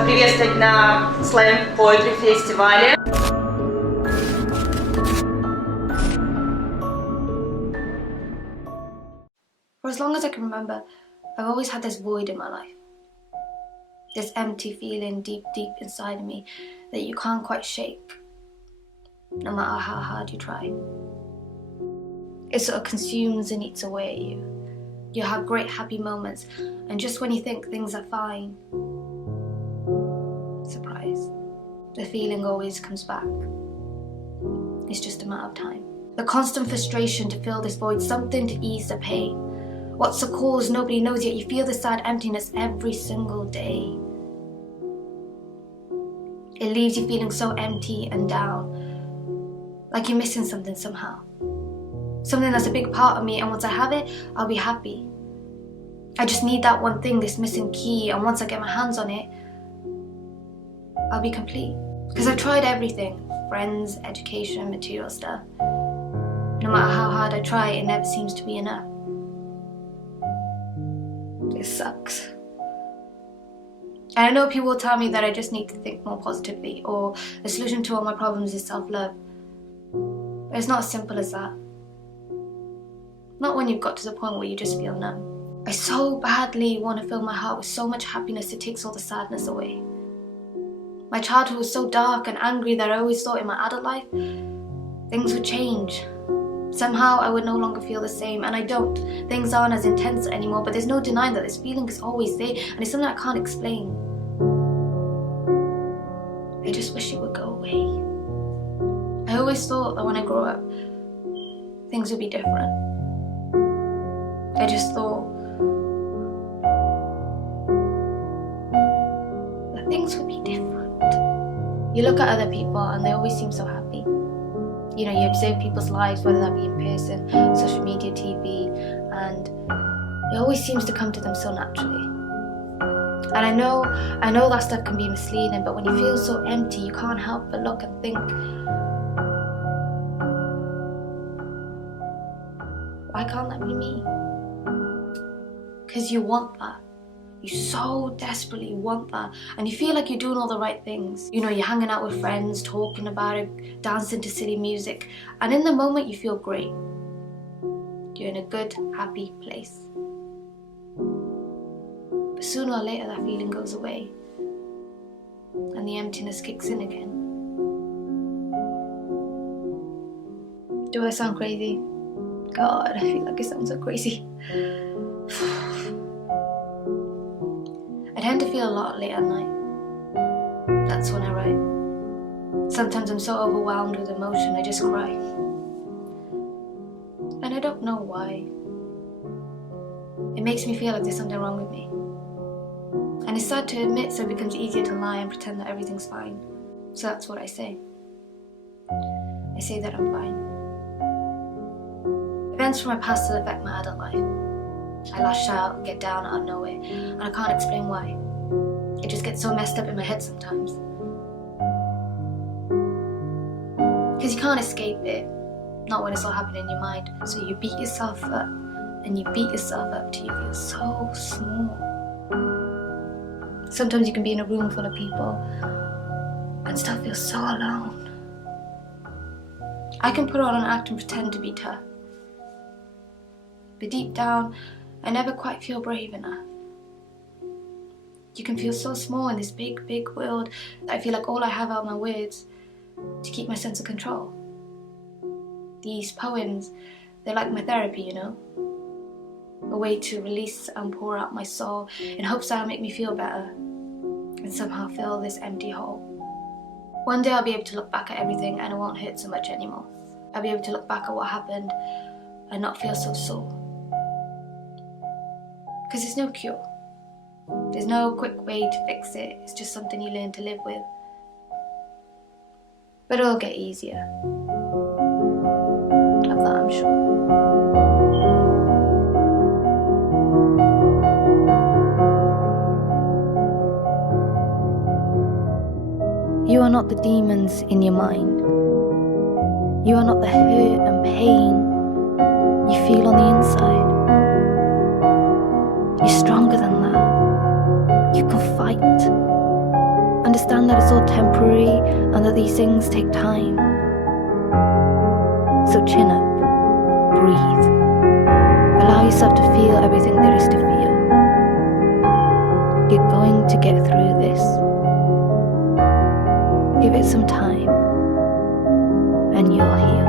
приветствовать на Slam Poetry фестивале. For as long as I can remember, I've always had this void in my life. This empty feeling deep, deep inside of me that you can't quite shake, no matter how hard you try. It sort of consumes and eats away at you. You have great happy moments, and just when you think things are fine, surprise, the feeling always comes back. It's just a matter of time. The constant frustration to fill this void, something to ease the pain. What's the cause? Nobody knows, yet you feel the sad emptiness every single day. It leaves you feeling so empty and down, like you're missing something somehow. Something that's a big part of me, and once I have it, I'll be happy. I just need that one thing, this missing key, and once I get my hands on it, I'll be complete. Because I've tried everything, friends, education, material stuff. No matter how hard I try, it never seems to be enough. It sucks. And I know people will tell me that I just need to think more positively, or the solution to all my problems is self-love. But it's not as simple as that. Not when you've got to the point where you just feel numb. I so badly want to fill my heart with so much happiness it takes all the sadness away. My childhood was so dark and angry that I always thought in my adult life, things would change. Somehow I would no longer feel the same, and I don't. Things aren't as intense anymore, but there's no denying that this feeling is always there, and it's something I can't explain. I just wish it would go away. I always thought that when I grow up, things would be different. I just thought that things would be different. You look at other people and they always seem so happy. You know, you observe people's lives, whether that be in person, social media, TV, and it always seems to come to them so naturally. And I know that stuff can be misleading, but when you feel so empty, you can't help but look and think, why can't that be me? Because you want that. You so desperately want that. And you feel like you're doing all the right things. You know, you're hanging out with friends, talking about it, dancing to silly music. And in the moment, you feel great. You're in a good, happy place. But sooner or later, that feeling goes away. And the emptiness kicks in again. Do I sound crazy? God, I feel like I sound so crazy. I tend to feel a lot late at night. That's when I write. Sometimes I'm so overwhelmed with emotion, I just cry. And I don't know why. It makes me feel like there's something wrong with me. And it's sad to admit, so it becomes easier to lie and pretend that everything's fine. So that's what I say. I say that I'm fine. Events from my past still affect my adult life. I lash out and get down out of nowhere, and I can't explain why. It just gets so messed up in my head sometimes. Because you can't escape it, not when it's all happening in your mind. So you beat yourself up, and you beat yourself up till you feel so small. Sometimes you can be in a room full of people and still feel so alone. I can put on an act and pretend to be tough. But deep down, I never quite feel brave enough. You can feel so small in this big, big world that I feel like all I have are my words to keep my sense of control. These poems, they're like my therapy, you know? A way to release and pour out my soul in hopes that it'll make me feel better and somehow fill this empty hole. One day I'll be able to look back at everything and it won't hurt so much anymore. I'll be able to look back at what happened and not feel so sore. Because there's no cure. There's no quick way to fix it. It's just something you learn to live with. But it'll get easier. Of that, I'm sure. You are not the demons in your mind. You are not the hurt and pain you feel on the inside. You're stronger than that. You can fight. understand that it's all temporary and that these things take time. So chin up, breathe, allow yourself to feel everything there is to feel. You're going to get through this. Give it some time, and you'll heal.